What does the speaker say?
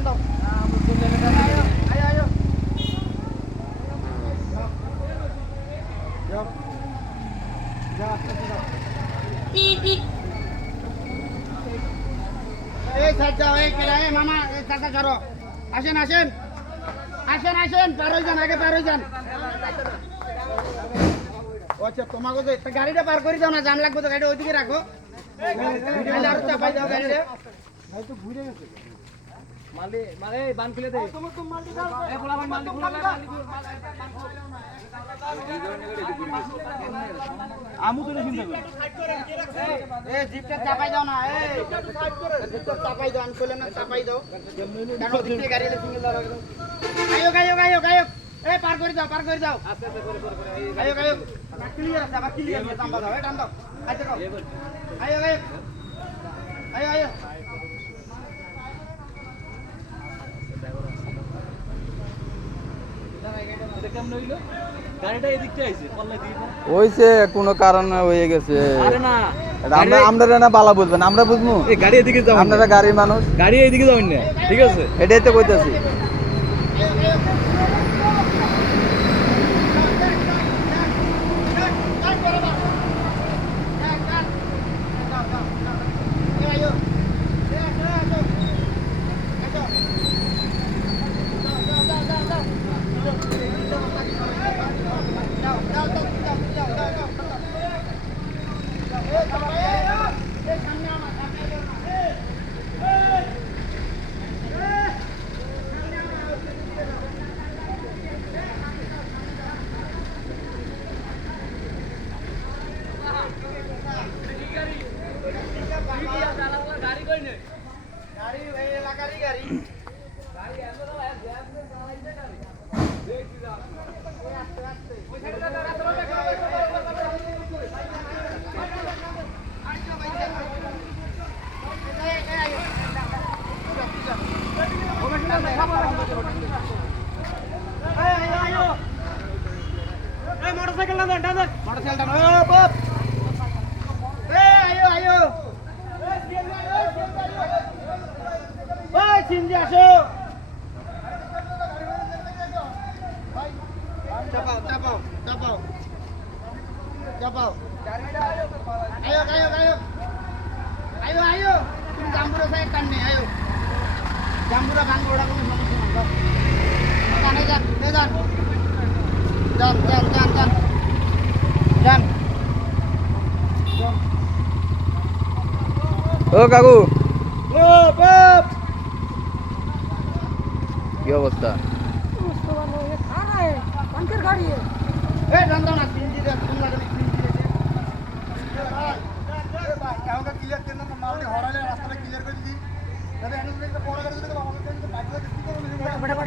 টান দাও আয়ো আয়ো আয়ো যাও যাও এই সাইড যাও এই কেডা এই মামা এই চাচা করো আসেন আসেন আসেন আসেন পার হই যান আগে পার হই যান আচ্ছা তোমাকে যে গাড়িটা পার করে দাও না জাম লাগবে তো গাড়িটা ওইদিকে রাখো গাড়ি আর চাপাই দাও গাড়িটা ভাই তো ঘুরে গেছে মালি মালে বান খুলে দে তোমার তো মালটি দাও এ বলা ভাই মালটি খুলে দে আমু তো চিন্তা করি এ জিপটা চাপাই দাও না এ জিপটা চাপাই দাও আমি কইলাম না চাপাই দাও কারণ দিতে গাড়ি এলে সিঙ্গেল দাও আয়ো গায়ো গায়ো গায়ো এ পার করে দাও আস্তে আস্তে করে আয়ো গায়ো ক্লিয়ার আছে আবার ক্লিয়ার আছে টান দাও এ টান দাও আচ্ছা দাও আয়ো গায়ো আয়ো আয়ো হইছে কোনো কারণে হয়ে গেছে আমরা না বালা বুঝবেন আমরা বুঝবো গাড়ি এদিকে যাও আপনারা গাড়ির মানুষ গাড়ি এদিকে যাবেন না ঠিক আছে এটাই তো কইতাছি মোটরসাইকেল না দেন মোটরসাইকেল টান ও বাপ এ আয়ো আয়ো ওই চিনজি আসো চাপাও চাপাও চাপাও চাপাও আয়ো আয়ো আয়ো আয়ো আয়ো তুমি জাম্বুরা সাইড টান নে আয়ো জাম্বুরা ভাঙবো ওটা কোনো সমস্যা না যান যান যান যান যান যান যান ও কাকু ও বাপ কি অবস্থা এ ডান দাও না সিনজি দে তুমি লাগে সিনজি দে ভাই কাউকে ক্লিয়ার দেন না মালটি হরালে রাস্তাটা ক্লিয়ার করে দিই তবে এনে একটা বড় গাড়ি দিতে আমাকে বাইক দিয়ে কি করব